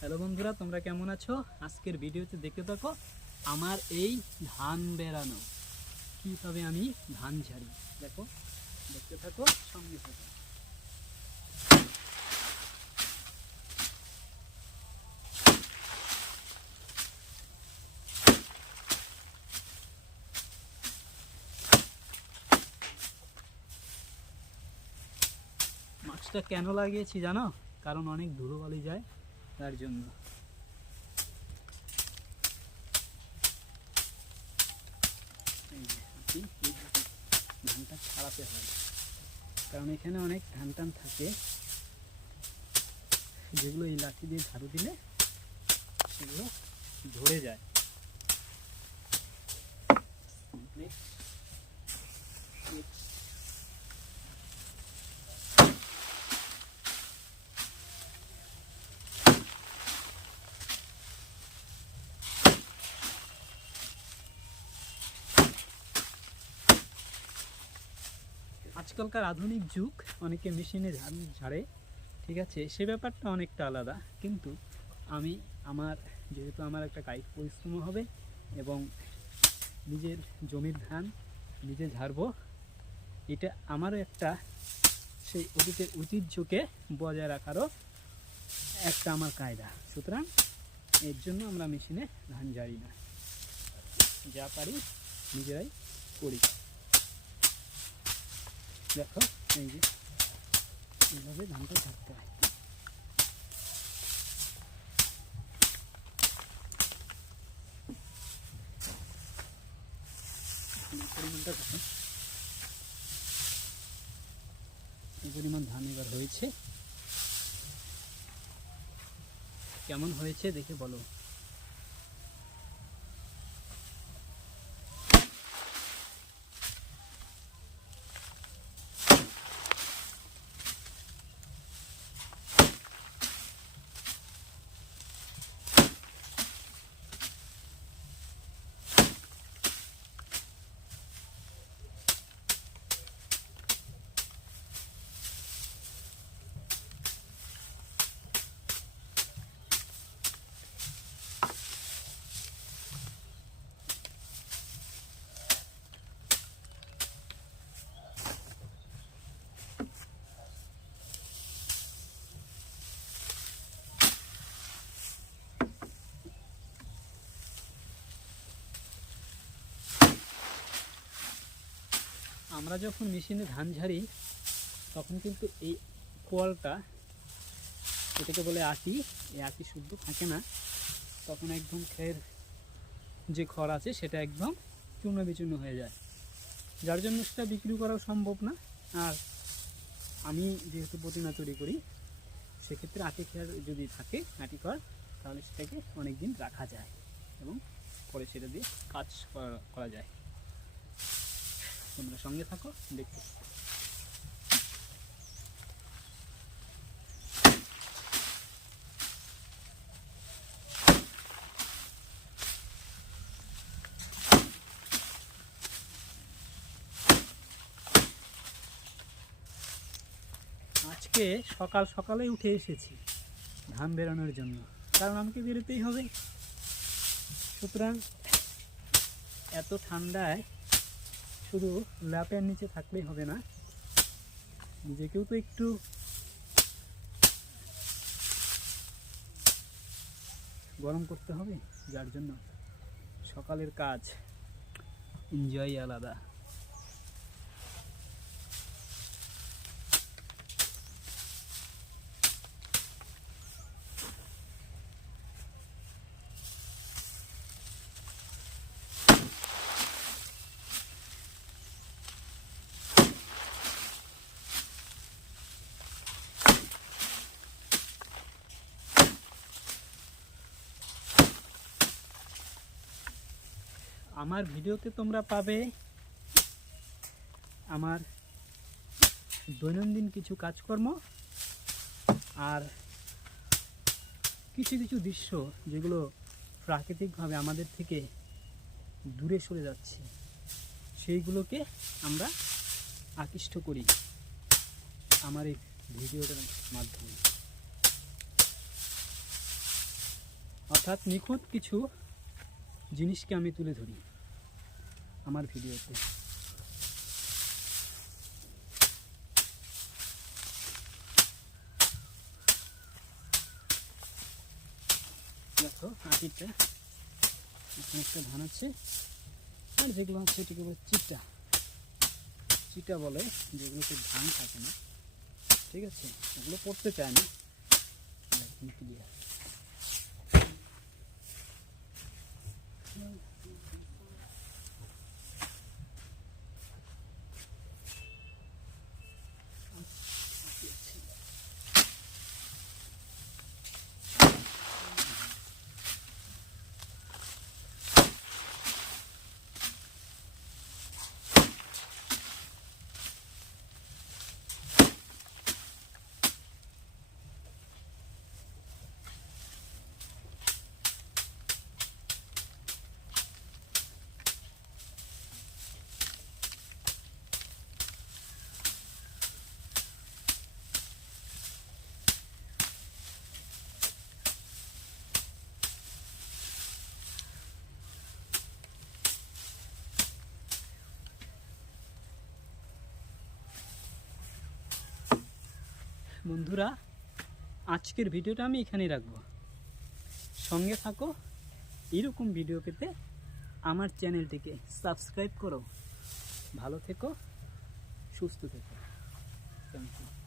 Hello বন্ধুরা, তোমরা কেমন আছো? আজকের ভিডিওতে দেখতে থাকো আমার এই ধান বেরানো কীভাবে আমি ধান ঝাড়ি? দেখো, দেখতে থাকো, সঙ্গে থাকো। মাছটা কেন লাগিয়েছি জানো? কারণ অনেক ধুলোবালি যায়। তার জন্য। ধানটা ছাড়াতে হয়। কারণ এখানে অনেক ধান টান থাকে। যেগুলো এই লাঠি দিয়ে ঝাড়ু দিলে সেগুলো ধরে যায়। আজকালকার আধুনিক যুগ, অনেকে মেশিনে ঝাড় ঠিক আছে? সে ব্যাপারটা অনেকটা আলাদা। কিন্তু আমি আমার, যেহেতু আমার একটা কায়িক পরিশ্রম হবে এবং নিজের জমির ধান নিজে ঝাড়বো, এটা আমারও একটা সেই অতীতের ঐতিহ্যকে বজায় রাখারও একটা আমার কায়দা। সুতরাং এর জন্য আমরা মেশিনে ধান ঝাড়ি না। যা পারি নিজেরাই করি। দেখো, এই যে, এইভাবে ধানটা ছাড়তে হয়। পরিমাণটা দেখো। এই পরিমাণ ধান এবার হয়েছে। কেমন হয়েছে দেখে বলো। আমরা যখন মেশিনে ধান ঝাড়ি, তখন কিন্তু এই কোয়ালটা, এটাকে বলে আটি, এই আটি শুদ্ধ থাকে না। তখন একদম খের যে খড় আছে, সেটা একদম চূর্ণ বিচূর্ণ হয়ে যায়। যার জন্য সেটা বিক্রি করাও সম্ভব না। আর আমি যেহেতু প্রতিমা তৈরি করি, সেক্ষেত্রে আটি খেয়ার যদি থাকে, আটি খড়, তাহলে সেটাকে অনেক দিন রাখা যায় এবং পরে সেটা দিয়ে কাজ করা- করা যায়। তোমরা সঙ্গে থাকো, দেখতে আজকে সকাল সকালে উঠে এসেছি ধান বেরোনোর জন্য, কারণ আমাকে বেরোতেই হবে। সুতরাং এত ঠান্ডায় শুধু ল্যাপের নিচে থাকলেই হবে না। নিজেকেও তো একটু গরম করতে হবে, যার জন্য সকালের কাজ এনজয় আলাদা। আমার ভিডিওতে তোমরা পাবে আমার দৈনন্দিন কিছু কাজকর্ম আর কিছু কিছু দৃশ্য যেগুলো প্রাকৃতিকভাবে আমাদের থেকে দূরে সরে যাচ্ছে, সেইগুলোকে আমরা আকৃষ্ট করি আমার এই ভিডিওটার মাধ্যমে। অর্থাৎ নিখুঁত কিছু জিনিসকে আমি তুলে ধরি। আমার ভিডিওতে। দেখো আটিটা একটা ধান আছে। আর যেগুলো আছে, এটাকে বলে চিটা। চিটা বলে যেগুলোতে ধান থাকে না। ঠিক আছে? ওগুলো পড়তে চায় না। বন্ধুরা, আজকের ভিডিওটা আমি এখানেই রাখব। সঙ্গে থাকো, এরকম ভিডিও পেতে আমার চ্যানেলটিকে সাবস্ক্রাইব করো। ভালো থেকো, সুস্থ থেকো। Thank you